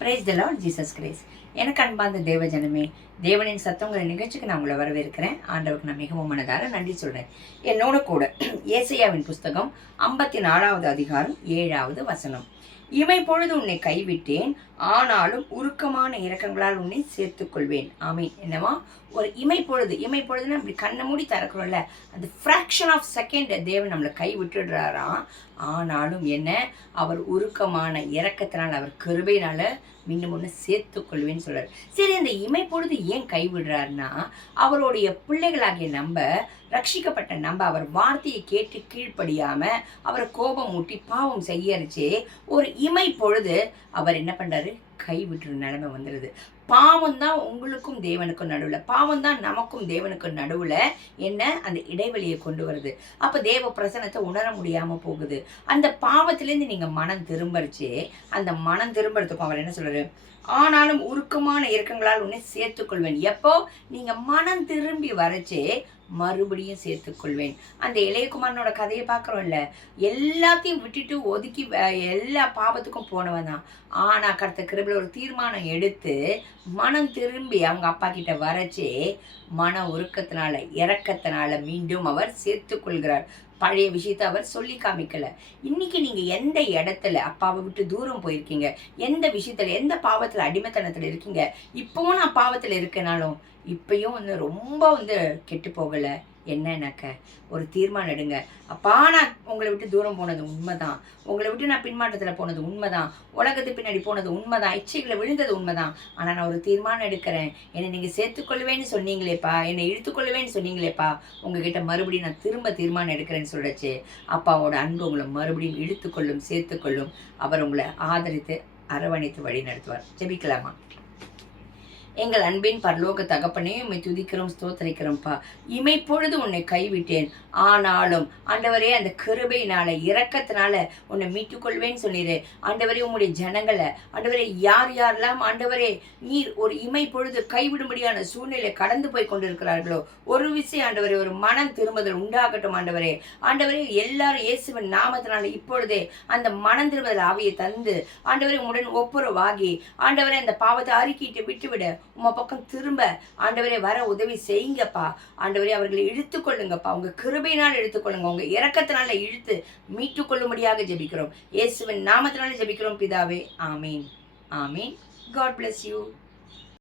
Praise the Lord Jesus Christ. எனக்கு அன்பார்ந்த தேவ ஜனமே, தேவனின் சத்தங்கிற நிகழ்ச்சிக்கு நான் உங்களை வரவேற்கிறேன். ஆண்டவருக்கு நான் மிகவும் மனதார நன்றி சொல்கிறேன். என்னோட கூட ஏசாயாவின் புஸ்தகம் 54வது அதிகாரம் 7வது வசனம். இமை பொழுது உன்னை கைவிட்டேன், ஆனாலும் உருக்கமான இரக்கங்களால் உன்னை சேர்த்துக்கொள்வேன். ஆமீன். என்னவா ஒரு இமை பொழுதுன்னா இப்படி கண்ணை மூடி திறக்கிறோம்ல, அந்த ஃப்ராக்ஷன் ஆஃப் செகண்ட் தேவன் நம்மளை கை விட்டுடுறாராம். ஆனாலும் என்ன, அவர் உருக்கமான இரக்கத்தினால், அவர் கிருபையினால மீண்டும் ஒன்று சேர்த்துக்கொள்வேன்னு சொல்றாரு. சரி, இந்த இமை பொழுது ஏன் கைவிடுறாருன்னா, அவருடைய பிள்ளைகளாகிய நம்ம, ரட்சிக்கப்பட்ட நம்ம, அவர் வார்த்தையை கேட்டு கீழ்ப்படியாம அவரை கோபம் ஊட்டி பாவம் செய்யறிச்சு ஒரு இமை பொழுது அவர் என்ன பண்றாரு, கைவிட்டுற நிலைமை வந்துடுது. பாவம் தான் உங்களுக்கும் தேவனுக்கும் நடுவில், பாவம் தான் நமக்கும் தேவனுக்கும் நடுவில் என்ன அந்த இடைவெளியை கொண்டு வருது. அப்போ தேவ பிரசனத்தை உணர முடியாமல் போகுது. அந்த பாவத்திலேருந்து நீங்கள் மனம் திரும்பரிச்சு, அந்த மனம் திரும்புறதுக்கும் அவர் என்ன சொல்றாரு, ஆனாலும் உருக்கமான இரக்கங்களால் உன்னை சேர்த்துக்கொள்வேன். எப்போ நீங்கள் மனம் திரும்பி வரைச்சே மறுபடியும் சேர்த்துக்கொள்வேன். அந்த இளையகுமாரனோட கதையை பார்க்குறோம்ல, எல்லாத்தையும் விட்டுட்டு ஒதுக்கி எல்லா பாவத்துக்கும் போனவன் தான். ஆனால் கர்த்தர் கிருபையில ஒரு தீர்மானம் எடுத்து மனம் திரும்பி அவங்க அப்பா கிட்ட வரைச்சே மன உருக்கத்தினால இரக்கத்தினால மீண்டும் அவர் சேர்த்துக்கொள்கிறார். பழைய விஷயத்தை அவர் சொல்லி காமிக்கல. இன்னைக்கு நீங்க எந்த இடத்துல அப்பாவை விட்டு தூரம் போயிருக்கீங்க, எந்த விஷயத்துல, எந்த பாவத்துல அடிமைத்தனத்துல இருக்கீங்க, இப்பவும் நான் பாவத்துல இருக்கனாலும் இப்பயும் ரொம்ப கெட்டு போகல, என்னன்னாக்க ஒரு தீர்மானம் எடுங்க. அப்பா, நான் உங்களை விட்டு தூரம் போனது உண்மைதான், உங்களை விட்டு நான் பின்மாற்றத்தில் போனது உண்மைதான், உலகத்து பின்னாடி போனது உண்மைதான், இச்சைகளை விழுந்தது உண்மைதான். ஆனால் நான் ஒரு தீர்மானம் எடுக்கிறேன். என்னை நீங்கள் சேர்த்துக்கொள்வேன்னு சொன்னீங்களேப்பா, என்னை இழுத்துக்கொள்வேன்னு சொன்னீங்களேப்பா, உங்ககிட்ட மறுபடியும் நான் திரும்ப தீர்மானம் எடுக்கிறேன்னு சொல்லிச்சு. அப்பாவோட அன்பு உங்களை மறுபடியும் இழுத்துக்கொள்ளும், சேர்த்துக்கொள்ளும். அவர் உங்களை ஆதரித்து அரவணைத்து வழி நடத்துவார். ஜெபிக்கலாமா? எங்கள் அன்பின் பரலோக தகப்பனே, உம்மை துதிக்கிறோம், ஸ்தோத்திரிக்கிறோம்ப்பா. இமை பொழுது உன்னை கைவிட்டேன், ஆனாலும் ஆண்டவரே அந்த கிருபையினால இரக்கத்தினால உன்னை மீட்டுக்கொள்வேன்னு சொன்னீரு. ஆண்டவரே, உங்களுடைய ஜனங்களை ஆண்டவரே, யார் யாரெல்லாம் ஆண்டவரே நீர் ஒரு இமை பொழுது கைவிடும்படியான சூழ்நிலை கடந்து போய் கொண்டிருக்கிறார்களோ, ஒரு விஷயம் ஆண்டவரே, ஒரு மனம் திரும்புதல் உண்டாகட்டும். ஆண்டவரே, ஆண்டவரே, எல்லாரும் இயேசுவின் நாமத்தினால இப்பொழுதே அந்த மனம் திரும்புதல் ஆவியை தந்து ஆண்டவரே உடன் ஒப்புரவாகி ஆண்டவரே அந்த பாவத்தை அறிக்கிட்டு விட்டுவிட உங்க பக்கம் திரும்ப ஆண்டவரே வர உதவி செய்யுங்கப்பா. ஆண்டவரே, அவர்களை இழுத்துக்கொள்ளுங்கப்பா, உங்க கிருபையினால் இழுத்துக்கொள்ளுங்க, உங்க இரக்கத்தினால இழுத்து மீட்டு கொள்ளும்படியாக ஜெபிக்கிறோம். இயேசுவின் நாமத்தினால ஜெபிக்கிறோம் பிதாவே. ஆமீன், ஆமீன். God bless you.